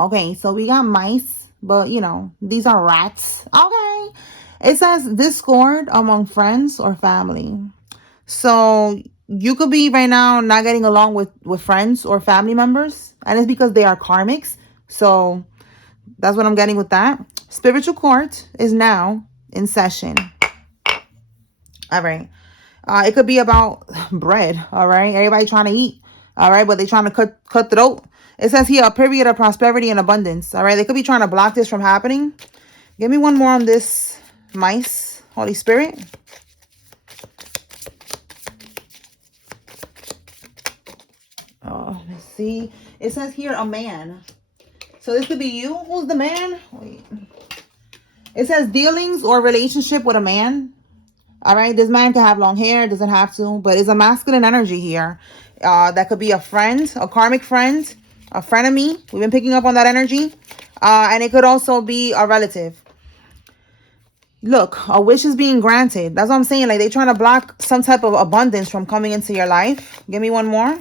Okay, so we got mice, but you know, these are rats. Okay. It says discord among friends or family. So you could be right now not getting along with friends or family members, and it's because they are karmics. So that's what I'm getting with that. Spiritual court is now in session. All right. It could be about bread. All right. Everybody trying to eat. All right. But they trying to cut throat. It says here a period of prosperity and abundance. All right. They could be trying to block this from happening. Give me one more on this mice, Holy Spirit. Oh, let's see. It says here a man. So this could be you. Who's the man? Wait. It says dealings or relationship with a man. All right. This man can have long hair. Doesn't have to. But it's a masculine energy here. That could be a friend, a karmic friend, a frenemy. We've been picking up on that energy. And it could also be a relative. Look, a wish is being granted. That's what I'm saying. Like they're trying to block some type of abundance from coming into your life. Give me one more.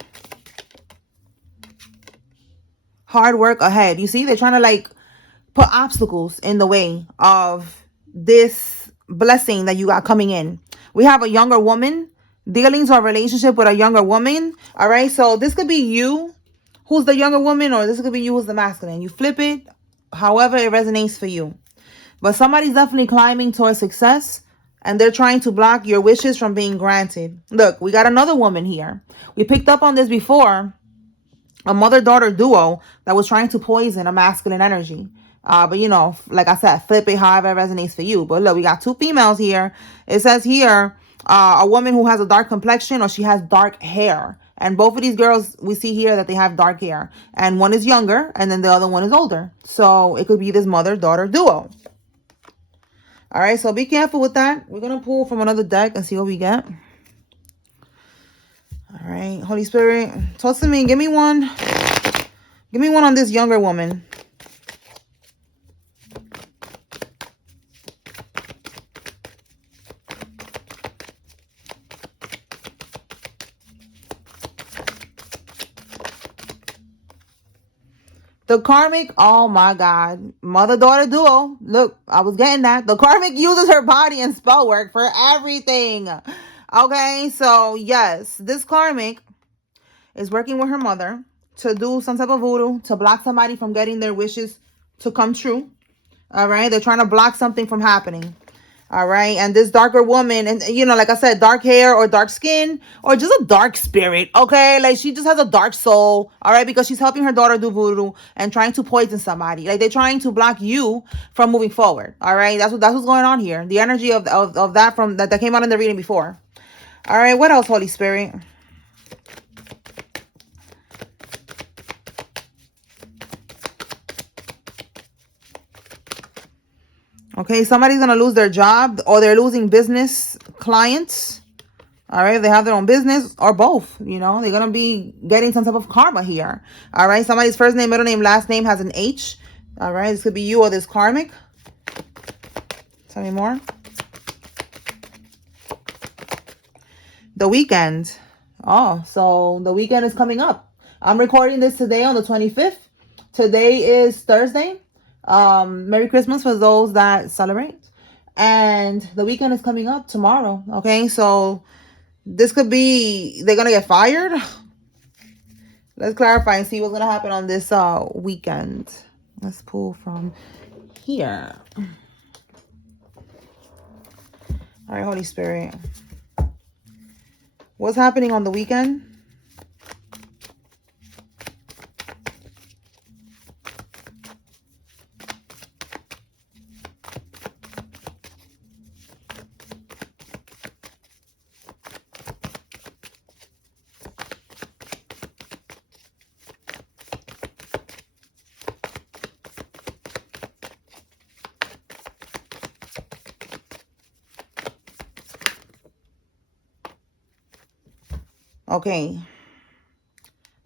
Hard work ahead. You see, they're trying to like put obstacles in the way of this blessing that you got coming in. We have a younger woman. Dealings or relationship with a younger woman. All right. So this could be you who's the younger woman, or this could be you who's the masculine. You flip it however it resonates for you. But somebody's definitely climbing towards success, and they're trying to block your wishes from being granted. Look, we got another woman here. We picked up on this before. A mother-daughter duo that was trying to poison a masculine energy. But, you know, like I said, flip it however it resonates for you. But look, we got two females here. It says here, a woman who has a dark complexion or she has dark hair. And both of these girls, we see here that they have dark hair. And one is younger, and then the other one is older. So it could be this mother-daughter duo. All right, so be careful with that. We're going to pull from another deck and see what we get. All right, Holy Spirit, talk to me. Give me one. Give me one on this younger woman. The karmic, oh my God. Mother-daughter duo. Look, I was getting that. The karmic uses her body and spell work for everything. Okay, so yes, this karmic is working with her mother to do some type of voodoo, to block somebody from getting their wishes to come true. All right, they're trying to block something from happening. All right. And this darker woman, and you know, like I said, dark hair or dark skin or just a dark spirit. Okay. Like she just has a dark soul. All right. Because she's helping her daughter do voodoo and trying to poison somebody. Like they're trying to block you from moving forward. All right. That's what's going on here. The energy of that from that came out in the reading before. All right. What else, Holy Spirit? Okay, somebody's going to lose their job or they're losing business clients. All right, they have their own business or both. You know, they're going to be getting some type of karma here. All right, somebody's first name, middle name, last name has an H. All right, this could be you or this karmic. Tell me more. The weekend. Oh, so the weekend is coming up. I'm recording this today on the 25th. Today is Thursday. Merry Christmas for those that celebrate. And the weekend is coming up tomorrow. Okay, so this could be they're gonna get fired. Let's clarify and see what's gonna happen on this weekend. Let's pull from here. All right, Holy Spirit. What's happening on the weekend? Okay.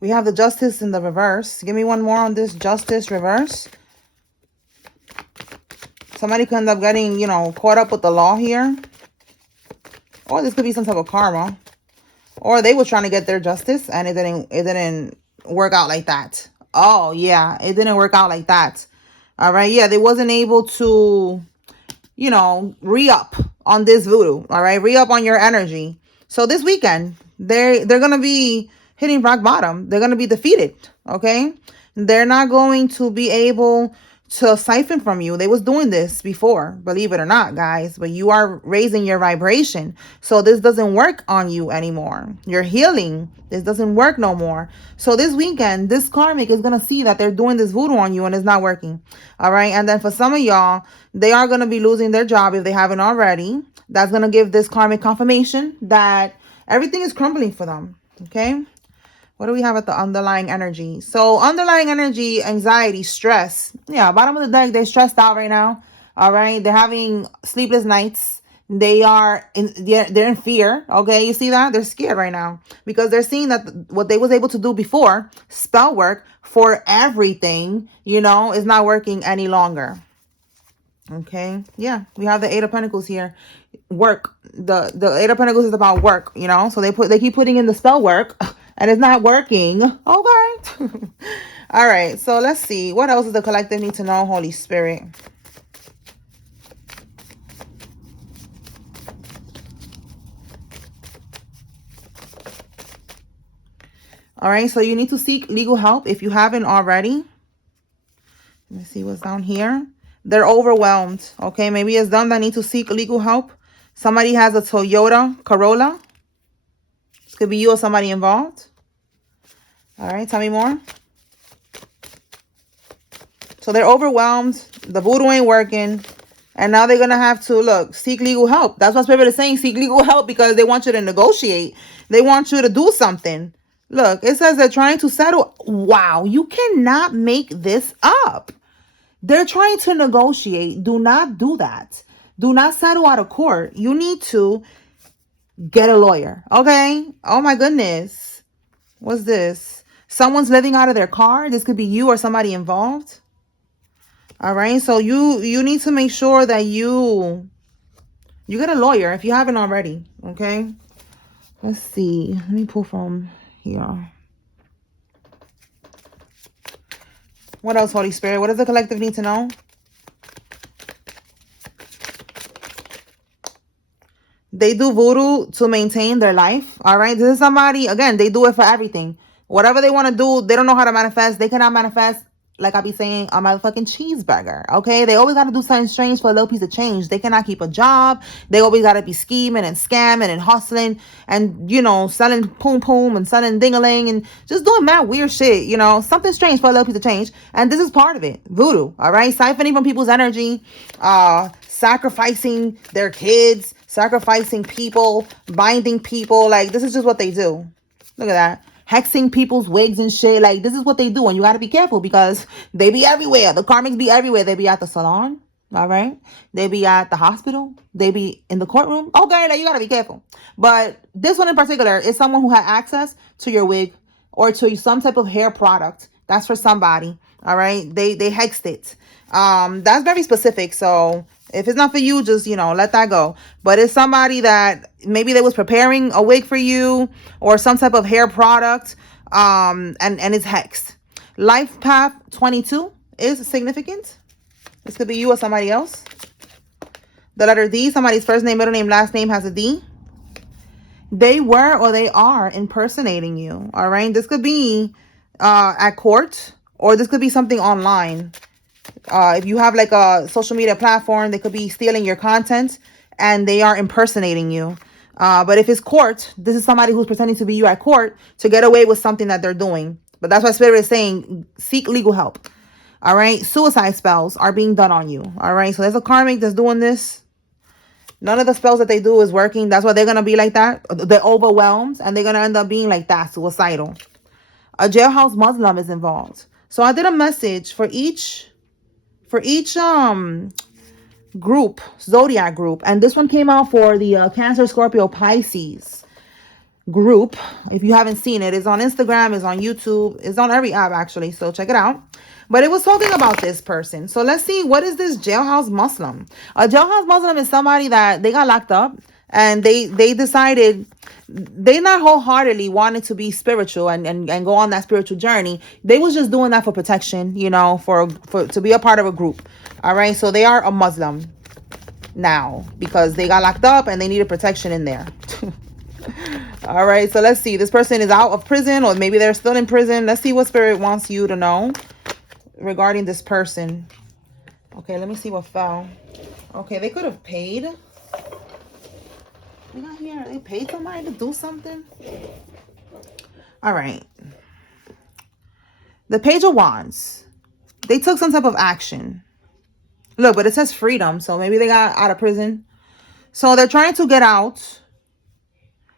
We have the justice in the reverse. Give me one more on this justice reverse. Somebody could end up getting, you know, caught up with the law here. Or this could be some type of karma. Or they were trying to get their justice and it didn't work out like that. Oh, yeah, it didn't work out like that. All right. Yeah, they wasn't able to, re-up on this voodoo. All right. Re-up on your energy. So this weekend, they're going to be hitting rock bottom. They're going to be defeated. Okay. They're not going to be able to siphon from you. They was doing this before, believe it or not, guys, but you are raising your vibration. So this doesn't work on you anymore. You're healing. This doesn't work no more. So this weekend, this karmic is going to see that they're doing this voodoo on you and it's not working. All right. And then for some of y'all, they are going to be losing their job if they haven't already. That's going to give this karmic confirmation that everything is crumbling for them. Okay. What do we have at the underlying energy? So underlying energy, anxiety, stress. Yeah, bottom of the deck, they're stressed out right now. All right. They're having sleepless nights. They're in fear. Okay. You see that? They're scared right now because they're seeing that what they was able to do before, spell work for everything, is not working any longer. Okay. Yeah. We have the Eight of Pentacles here. Work. The Eight of Pentacles is about work, so they keep putting in the spell work and it's not working. Okay. All right. So let's see. What else does the collective need to know, Holy Spirit? All right. So you need to seek legal help if you haven't already. Let me see what's down here. They're overwhelmed. Okay. Maybe it's them that need to seek legal help. Somebody has a Toyota Corolla. This could be you or somebody involved. All right. Tell me more. So they're overwhelmed. The voodoo ain't working. And now they're going to have to, seek legal help. That's what Spirit is saying. Seek legal help because they want you to negotiate. They want you to do something. Look, it says they're trying to settle. Wow, you cannot make this up. They're trying to negotiate. Do not do that. Do not settle out of court. You need to get a lawyer. Okay? Oh my goodness. What's this? Someone's living out of their car. This could be you or somebody involved. All right. So you need to make sure that you get a lawyer if you haven't already. Okay. Let's see. Let me pull from here. What else, Holy Spirit? What does the collective need to know? They do voodoo to maintain their life. All right. This is somebody, again, they do it for everything. Whatever they want to do, they don't know how to manifest. They cannot manifest, like I be saying, a motherfucking cheeseburger. Okay. They always got to do something strange for a little piece of change. They cannot keep a job. They always got to be scheming and scamming and hustling and, selling poom poom and selling ding-a-ling and just doing mad weird shit, something strange for a little piece of change. And this is part of it. Voodoo. All right. Siphoning from people's energy, sacrificing their kids, sacrificing people, binding people. Like, this is just what they do. Look at that. Hexing people's wigs and shit. Like, this is what they do. And you got to be careful because they be everywhere. The karmics be everywhere. They be at the salon. All right. They be at the hospital. They be in the courtroom. Okay. Like, you got to be careful. But this one in particular is someone who had access to your wig or to some type of hair product. That's for somebody. All right. They hexed it. That's very specific. So if it's not for you, just, let that go. But it's somebody that maybe they was preparing a wig for you or some type of hair product, and it's hexed. Life path 22 is significant. This could be you or somebody else. The letter D, somebody's first name, middle name, last name has a D. They were or they are impersonating you. All right. This could be at court or this could be something online. If you have like a social media platform, they could be stealing your content and they are impersonating you. But if it's court, this is somebody who's pretending to be you at court to get away with something that they're doing. But that's why Spirit is saying seek legal help. All right. Suicide spells are being done on you. All right. So there's a karmic that's doing this. None of the spells that they do is working. That's why they're going to be like that. They're overwhelmed and they're going to end up being like that, suicidal. A Jailhouse Muslim is involved. So I did a message for each group, zodiac group, and this one came out for the Cancer, Scorpio, Pisces group. If you haven't seen it, it's on Instagram, it's on YouTube, it's on every app actually, so check it out. But it was talking about this person. So let's see, what is this Jailhouse Muslim? A Jailhouse Muslim is somebody that they got locked up And they decided they not wholeheartedly wanted to be spiritual and go on that spiritual journey. They was just doing that for protection, for to be a part of a group. All right, so they are a Muslim now because they got locked up and they needed protection in there. All right, so let's see. This person is out of prison, or maybe they're still in prison. Let's see what spirit wants you to know regarding this person. Okay, let me see what fell. Okay, they could have paid. We got here. They paid somebody to do something. All right. The Page of Wands. They took some type of action. Look, but it says freedom, so maybe they got out of prison. So they're trying to get out.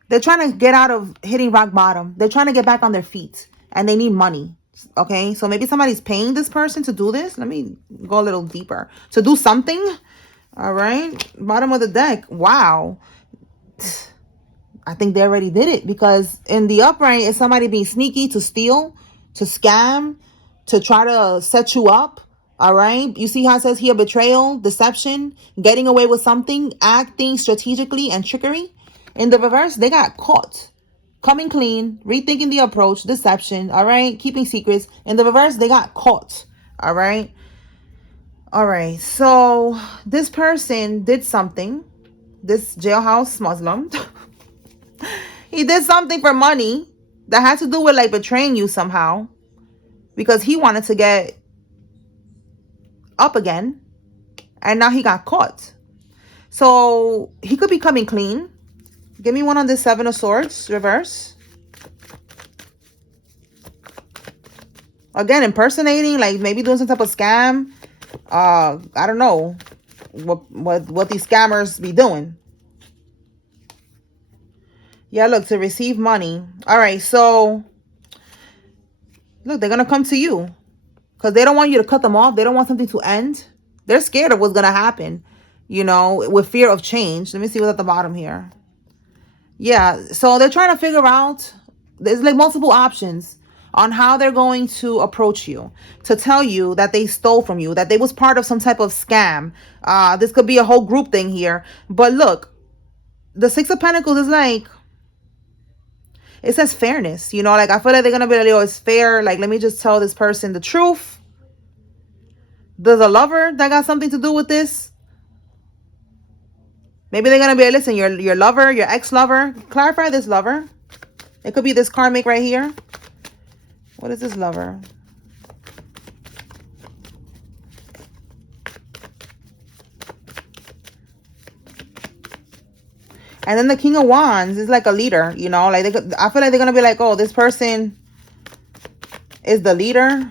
They're trying to get out of hitting rock bottom. They're trying to get back on their feet. And they need money. Okay? So maybe somebody's paying this person to do this. Let me go a little deeper. To do something. All right? Bottom of the deck. Wow. I think they already did it. Because in the upright, is somebody being sneaky to steal, to scam, to try to set you up. All right? You see how it says here betrayal, deception, getting away with something, acting strategically, and trickery. In the reverse, they got caught. Coming clean, rethinking the approach, deception, all right? Keeping secrets. In the reverse, they got caught, all right? All right, so this person did something. This Jailhouse Muslim. He did something for money that had to do with like betraying you somehow. Because he wanted to get up again. And now he got caught. So he could be coming clean. Give me one on the Seven of Swords, reverse. Again, impersonating, like maybe doing some type of scam. I don't know what these scammers be doing. Yeah, look, to receive money. All right, so look, they're gonna come to you because they don't want you to cut them off. They don't want something to end. They're scared of what's gonna happen, with fear of change. Let me see what's at the bottom here. Yeah, so they're trying to figure out, there's like multiple options on how they're going to approach you to tell you that they stole from you, that they was part of some type of scam. This could be a whole group thing here. But look, the Six of Pentacles is like, it says fairness, like I feel like they're going to be like, oh, it's fair. Like, let me just tell this person the truth. There's a lover that got something to do with this. Maybe they're going to be like, listen, your lover, your ex-lover, clarify this lover. It could be this karmic right here. What is this lover? And then the King of Wands is like a leader, like I feel like they're going to be like, oh, this person is the leader.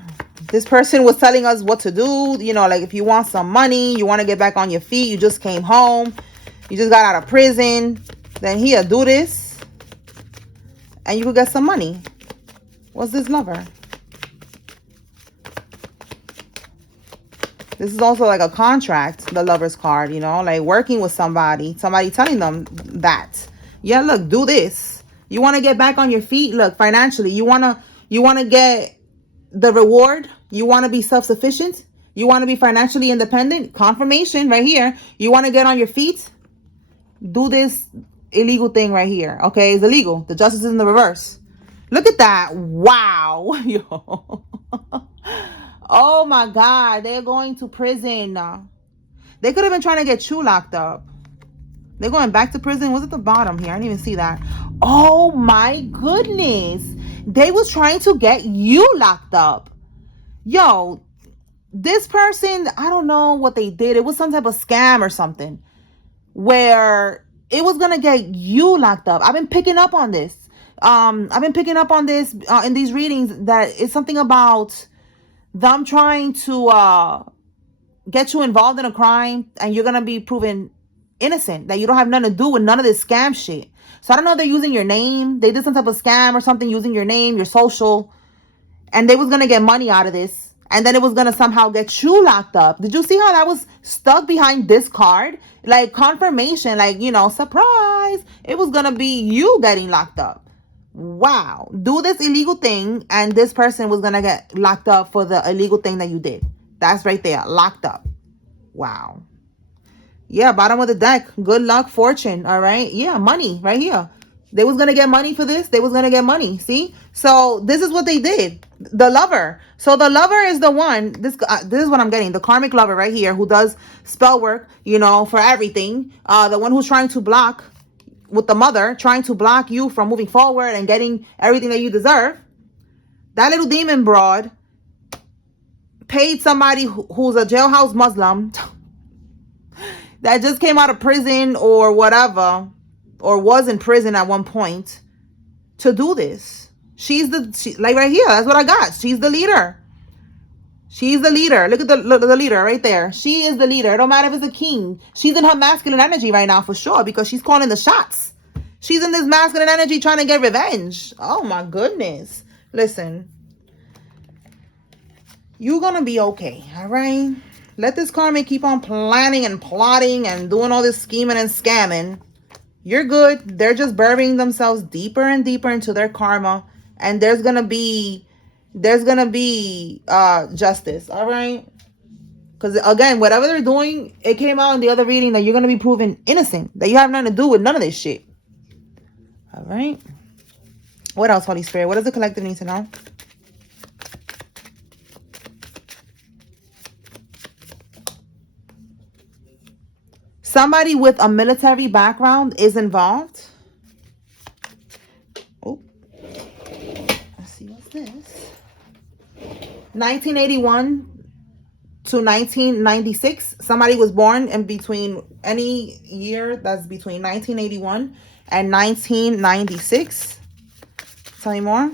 This person was telling us what to do. Like if you want some money, you want to get back on your feet, you just came home, you just got out of prison, then here, do this. And you could get some money. What's this lover? This is also like a contract, the Lover's card, like working with somebody telling them that. Yeah, look, do this. You want to get back on your feet? Look, financially, you want to get the reward. You want to be self-sufficient. You want to be financially independent. Confirmation right here. You want to get on your feet? Do this illegal thing right here. Okay, it's illegal. The justice is in the reverse. Look at that. Wow. Yo. Oh my God. They're going to prison. They could have been trying to get you locked up. They're going back to prison. What's at the bottom here? I didn't even see that. Oh my goodness. They was trying to get you locked up. Yo, this person, I don't know what they did. It was some type of scam or something where it was going to get you locked up. I've been picking up on this. In these readings that it's something about them trying to get you involved in a crime and you're going to be proven innocent, that you don't have nothing to do with none of this scam shit. So I don't know if they're using your name. They did some type of scam or something using your name, your social, and they was going to get money out of this. And then it was going to somehow get you locked up. Did you see how that was stuck behind this card? Like confirmation, like, surprise. It was going to be you getting locked up. Wow. Do this illegal thing and this person was going to get locked up for the illegal thing that you did. That's right there. Locked up. Wow. Yeah, bottom of the deck. Good luck, fortune. All right. Yeah, money right here. They was gonna get money for this. They was gonna get money. See? So this is what they did. The lover. So the lover is the one. This is what I'm getting. The karmic lover right here, who does spell work, for everything. The one who's trying to block with the mother, trying to block you from moving forward and getting everything that you deserve. That little demon broad paid somebody who's a jailhouse Muslim that just came out of prison or whatever, or was in prison at one point, to do this. Like right here, that's what I got. She's the leader. She's the leader. Look at the leader right there. She is the leader. It don't matter if it's a king. She's in her masculine energy right now for sure, because she's calling the shots. She's in this masculine energy trying to get revenge. Oh my goodness. Listen, you're gonna be okay, all right? Let this karmic keep on planning and plotting and doing all this scheming and scamming. You're good. They're just burying themselves deeper and deeper into their karma, and there's gonna be justice, all right? Because again, whatever they're doing, it came out in the other reading that you're gonna be proven innocent, that you have nothing to do with none of this shit. All right. What else, Holy Spirit? What does the collective need to know? Somebody with a military background is involved. Oh, let's see, what's this? 1981 to 1996. Somebody was born in between any year that's between 1981 and 1996. Tell me more.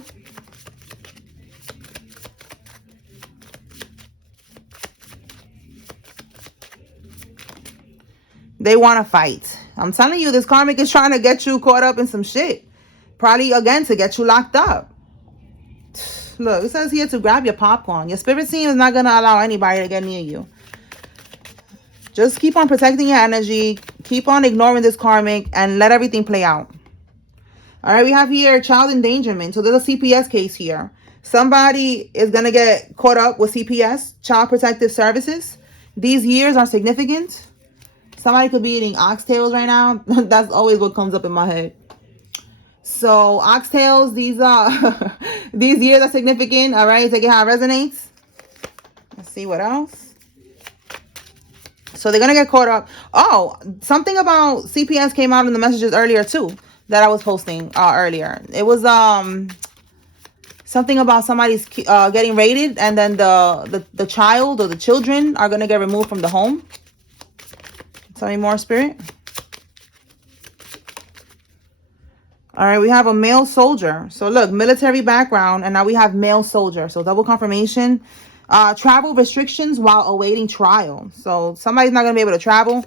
They want to fight. I'm telling you, this karmic is trying to get you caught up in some shit. Probably, again, to get you locked up. Look, it says here to grab your popcorn. Your spirit team is not going to allow anybody to get near you. Just keep on protecting your energy. Keep on ignoring this karmic and let everything play out. All right, we have here child endangerment. So there's a CPS case here. Somebody is going to get caught up with CPS, Child Protective Services. These years are significant. Somebody could be eating oxtails right now. That's always what comes up in my head. So oxtails, these years are significant. All right, take it how it resonates. Let's see what else. So they're gonna get caught up. Oh, something about CPS came out in the messages earlier too that I was posting earlier. It was something about somebody's getting raided, and then the child or the children are gonna get removed from the home. Tell me more, Spirit. All right, we have a male soldier. So look, military background, and now we have male soldier. So double confirmation. Travel restrictions while awaiting trial. So somebody's not going to be able to travel.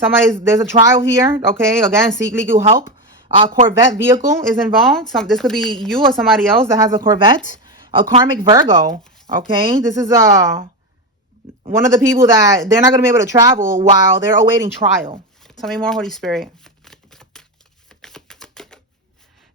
There's a trial here. Okay, again, seek legal help. Corvette vehicle is involved. This could be you or somebody else that has a Corvette. A karmic Virgo. Okay, this is one of the people that they're not going to be able to travel while they're awaiting trial. Tell me more, Holy Spirit.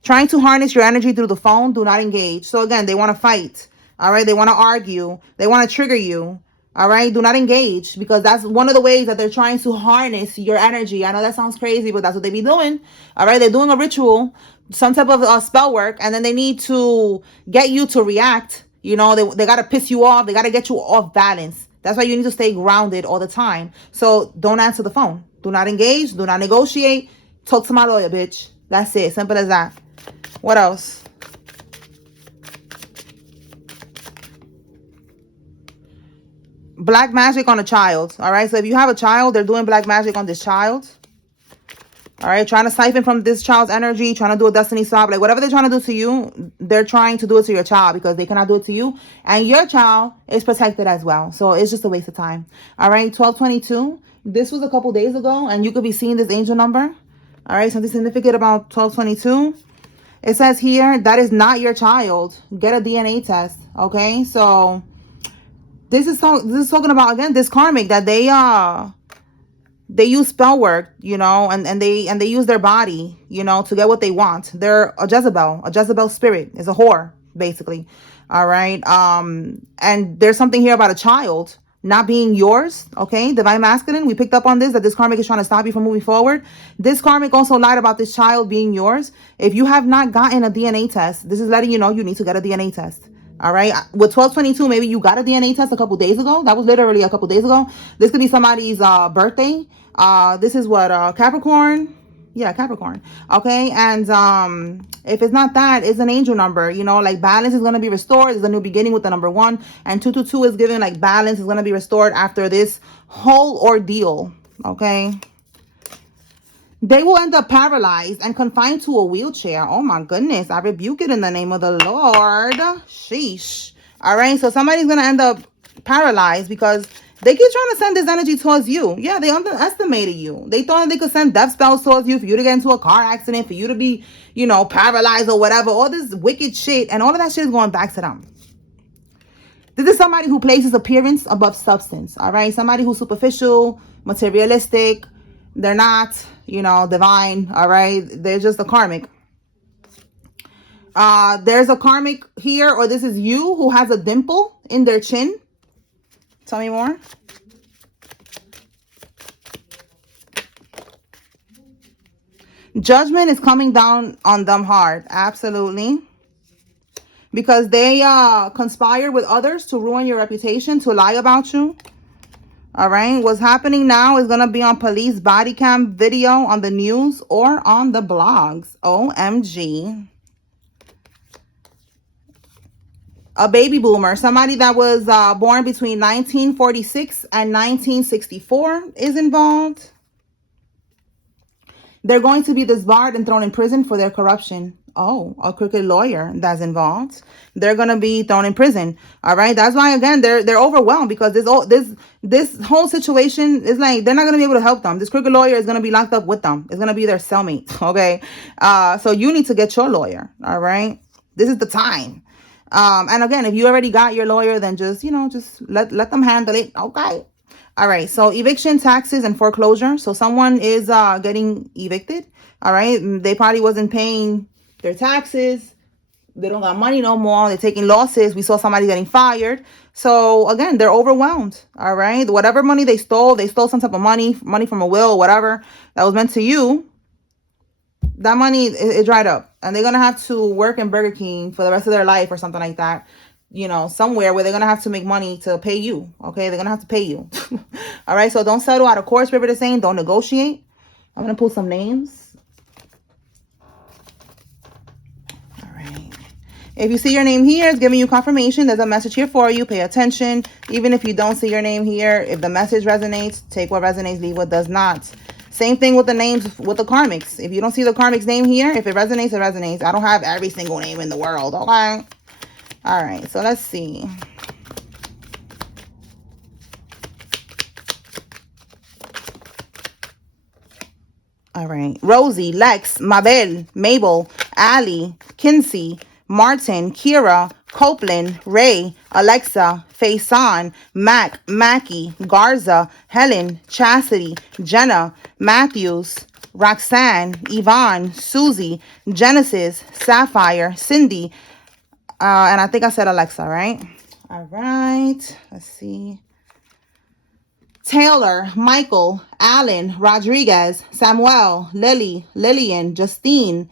Trying to harness your energy through the phone, do not engage. So again, they want to fight. All right, they want to argue. They want to trigger you. All right, do not engage, because that's one of the ways that they're trying to harness your energy. I know that sounds crazy, but that's what they be doing. All right, they're doing a ritual, some type of spell work, and then they need to get you to react. They got to piss you off. They got to get you off balance. That's why you need to stay grounded all the time. So don't answer the phone. Do not engage. Do not negotiate. Talk to my lawyer, bitch. That's it. Simple as that. What else? Black magic on a child. All right. So if you have a child, they're doing black magic on this child. All right. Trying to siphon from this child's energy. Trying to do a destiny swap. Like whatever they're trying to do to you, they're trying to do it to your child, because they cannot do it to you. And your child is protected as well. So it's just a waste of time. All right. 1222. This was a couple days ago, and you could be seeing this angel number. All right. Something significant about 1222. It says here, that is not your child. Get a DNA test. Okay. So this is talking about, again, this karmic that they use spell work, and they use their body, to get what they want. They're a Jezebel spirit is a whore, basically. All right. And there's something here about a child, not being yours, okay? Divine masculine, we picked up on this, that this karmic is trying to stop you from moving forward. This karmic also lied about this child being yours. If you have not gotten a DNA test, this is letting you know you need to get a DNA test. All right. With 1222, maybe you got a DNA test a couple days ago. That was literally a couple days ago. This could be somebody's birthday. This is what, Capricorn. Yeah, Capricorn. Okay. And if it's not that, it's an angel number. You know, like balance is going to be restored. There's a new beginning with the number 1. And 222 is giving like balance is going to be restored after this whole ordeal. Okay. They will end up paralyzed and confined to a wheelchair. Oh my goodness. I rebuke it in the name of the Lord. Sheesh. All right. So somebody's going to end up paralyzed because they keep trying to send this energy towards you. Yeah, they underestimated you. They thought they could send death spells towards you for you to get into a car accident, for you to be, you know, paralyzed or whatever. All this wicked shit. And all of that shit is going back to them. This is somebody who places appearance above substance. All right. Somebody who's superficial, materialistic. They're not, you know, divine. All right. They're just a karmic. There's a karmic here, or this is you who has a dimple in their chin. Tell me more. Judgment is coming down on them hard. Absolutely. Because they conspire with others to ruin your reputation, to lie about you. All right. What's happening now is going to be on police body cam video, on the news, or on the blogs. OMG. A baby boomer, somebody that was born between 1946 and 1964 is involved. They're going to be disbarred and thrown in prison for their corruption. Oh, a crooked lawyer that's involved. They're going to be thrown in prison. All right. That's why, again, they're overwhelmed because this whole situation is like, they're not going to be able to help them. This crooked lawyer is going to be locked up with them. It's going to be their cellmate. Okay. So you need to get your lawyer. All right. This is the time. And again, if you already got your lawyer, then just, you know, just let them handle it. Okay. All right. So eviction, taxes, and foreclosure. So someone is getting evicted. All right. They probably wasn't paying their taxes. They don't got money no more. They're taking losses. We saw somebody getting fired. So again, they're overwhelmed. All right. Whatever money they stole some type of money from a will, whatever that was meant to you. That money, it dried up. And they're going to have to work in Burger King for the rest of their life or something like that. You know, somewhere where they're going to have to make money to pay you. Okay, they're going to have to pay you. All right, so don't settle out of court, Spirit is saying. Don't negotiate. I'm going to pull some names. All right. If you see your name here, it's giving you confirmation. There's a message here for you. Pay attention. Even if you don't see your name here, if the message resonates, take what resonates, leave what does not. Same thing with the names, with the karmics. If you don't see the karmic's name here, if it resonates, it resonates. I don't have every single name in the world, okay? All right, so let's see. All right. Rosie, Lex, Mabel, Mabel, Ali, Kinsey, Martin, Kira, Copeland, Ray, Alexa, Faison, Mac, Mackie, Garza, Helen, Chastity, Jenna, Matthews, Roxanne, Yvonne, Susie, Genesis, Sapphire, Cindy, and I think I said Alexa, right? All right. Let's see. Taylor, Michael, Alan, Rodriguez, Samuel, Lily, Lillian, Justine,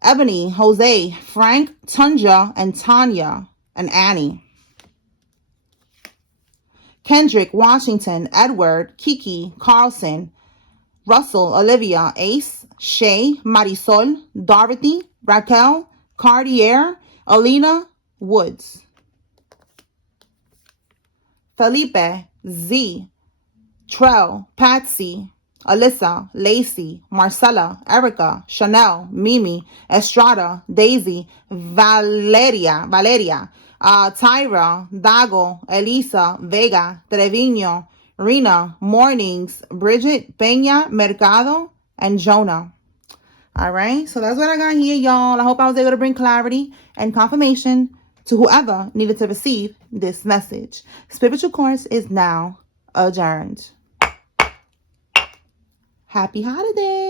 Ebony, Jose, Frank, Tunja, and Tanya, and Annie. Kendrick, Washington, Edward, Kiki, Carlson, Russell, Olivia, Ace, Shay, Marisol, Dorothy, Raquel, Cartier, Alina, Woods. Felipe, Z, Trell, Patsy, Alyssa, Lacey, Marcella, Erica, Chanel, Mimi, Estrada, Daisy, Valeria, Tyra, Dago, Elisa, Vega, Trevino, Rina, Mornings, Bridget, Peña, Mercado, and Jonah. All right, so that's what I got here, y'all. I hope I was able to bring clarity and confirmation to whoever needed to receive this message. Spiritual course is now adjourned. Happy holidays.